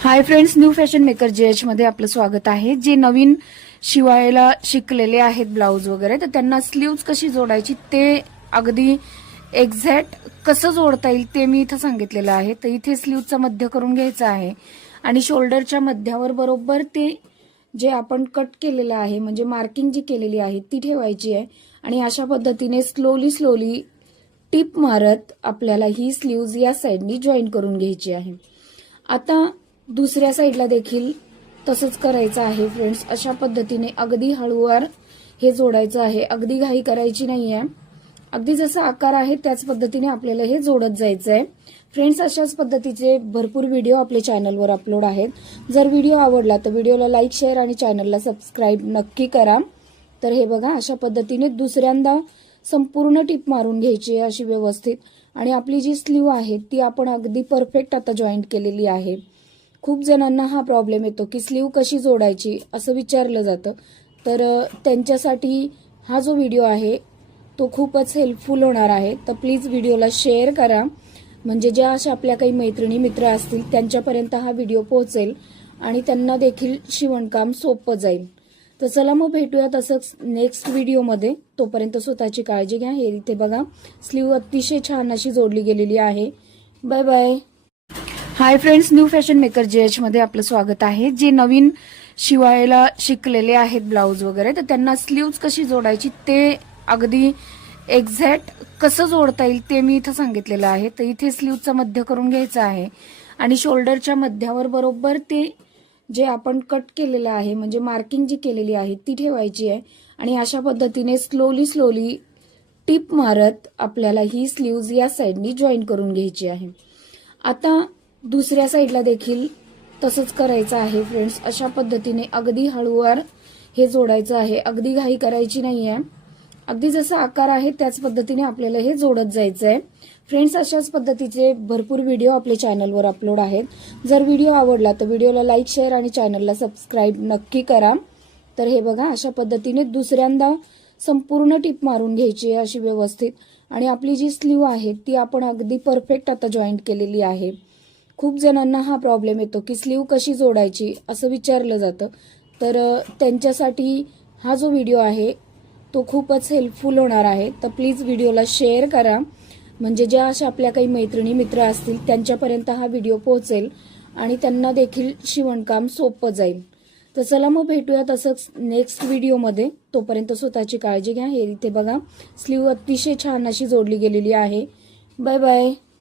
हाय friends, new fashion maker JH मध्ये आपलं स्वागत आहे। जे नवीन शिवायला शिकलेले आहेत ब्लाउज वगैरे, तर त्यांना स्लीव्ज कशी जोडायची ते अगदी एक्झॅक्ट कसं जोडता येईल ते मी इथं सांगितलेलं आहे। तर इथे स्लीव्जचा मध्य करून घ्यायचा आहे आणि शोल्डरच्या मध्यावर बरोबर ते जे आपण कट केलेलं आहे म्हणजे मार्किंग जी केलेली आहे ती ठेवायची आहे आणि अशा पद्धतीने स्लोली टिप मारत आपल्याला ही स्लीव्ज या साइडनी जॉईन करून घ्यायची आहे। आता दुसऱ्या साइडला देखील तसंच करायचं आहे फ्रेंड्स। अशा पद्धतीने अगदी हळूवार हे जोडायचं आहे, अगदी घाई करायची नाहीये। अगदी जसा आकार आहे त्याच पद्धतीने आपल्याला हे जोडत जायचं आहे फ्रेंड्स। अशाच पद्धतीचे भरपूर व्हिडिओ आपल्या चॅनलवर अपलोड आहेत। जर व्हिडिओ आवडला तर व्हिडिओला लाईक, शेअर आणि चॅनलला सबस्क्राईब नक्की करा। तर हे बघा, अशा पद्धतीने दुसऱ्यांदा संपूर्ण टिप मारून घ्यायची आहे अशी व्यवस्थित, आणि आपली जी स्लीव्ह आहे ती आपण अगदी परफेक्ट आता जॉईंट केलेली आहे। खूप जणांना हा प्रॉब्लेम येतो की स्लीव्ह कशी जोडायची असं विचारलं जातं, तर त्यांच्यासाठी हा जो व्हिडिओ आहे तो खूपच हेल्पफुल होणार आहे। तर प्लीज व्हिडिओला शेअर करा, म्हणजे ज्या अशा आपल्या काही मैत्रिणी मित्र असतील त्यांच्यापर्यंत हा व्हिडिओ पोहोचेल आणि त्यांना देखील शिवणकाम सोपं जाईल। तर चला मग भेटूया तसंच नेक्स्ट व्हिडिओमध्ये। तोपर्यंत स्वतःची काळजी घ्या। हे इथे बघा, स्लीव्ह अतिशय छान अशी जोडली गेलेली आहे। Bye bye. Hi friends, new fashion maker JH मध्ये आपलं स्वागत आहे। जे नवीन शिवायला शिकलेले आहेत ब्लाउज वगैरे, तर त्यांना स्लीव्ज कशी जोडायची ते अगदी एक्झॅक्ट कसं जोडता येईल ते मी इथं सांगितलेलं आहे। तर इथे स्लीव्जचा मध्य करून घ्यायचा आहे आणि शोल्डरच्या मध्यावर बरोबर ते जे आपण कट केलेलं आहे म्हणजे मार्किंग जी केलेली आहे ती ठेवायची आहे आणि अशा पद्धतीने स्लोली टिप मारत आपल्याला ही स्लीव्ज या साइडनी जॉईन करून घ्यायची आहे। आता दुसऱ्या साइडला देखील तसंच करायचं आहे फ्रेंड्स। अशा पद्धतीने अगदी हळूवार हे जोडायचं आहे, अगदी घाई करायची नाहीये। अगदी जसा आकार आहे त्याच पद्धतीने आपल्याला हे जोडत जायचं आहे फ्रेंड्स। अशाच पद्धतीचे भरपूर व्हिडिओ आपल्या चॅनलवर अपलोड आहेत। जर व्हिडिओ आवडला तर व्हिडिओला लाईक, शेअर आणि चॅनलला सबस्क्राईब नक्की करा। तर हे बघा, अशा पद्धतीने दुसऱ्यांदा संपूर्ण टिप मारून घ्यायची आहे अशी व्यवस्थित, आणि आपली जी स्लीव्ह आहे ती आपण अगदी परफेक्ट आता जॉईंट केलेली आहे। खूप जणांना हा प्रॉब्लेम येतो की स्लीव्ह कशी जोडायची असं विचारलं जातं, तर त्यांच्यासाठी हा जो व्हिडिओ आहे तो खूपच हेल्पफुल होणार आहे। तर प्लीज व्हिडिओला शेअर करा, म्हणजे ज्या अशा आपल्या काही मैत्रिणी मित्र असतील त्यांच्यापर्यंत हा व्हिडिओ पोहोचेल आणि त्यांना देखील शिवणकाम सोपं जाईल। तर चला मग भेटूया तसंच नेक्स्ट व्हिडिओमध्ये। तोपर्यंत स्वतःची काळजी घ्या। हे इथे बघा, स्लीव्ह अतिशय छान अशी जोडली गेलेली आहे। Bye bye.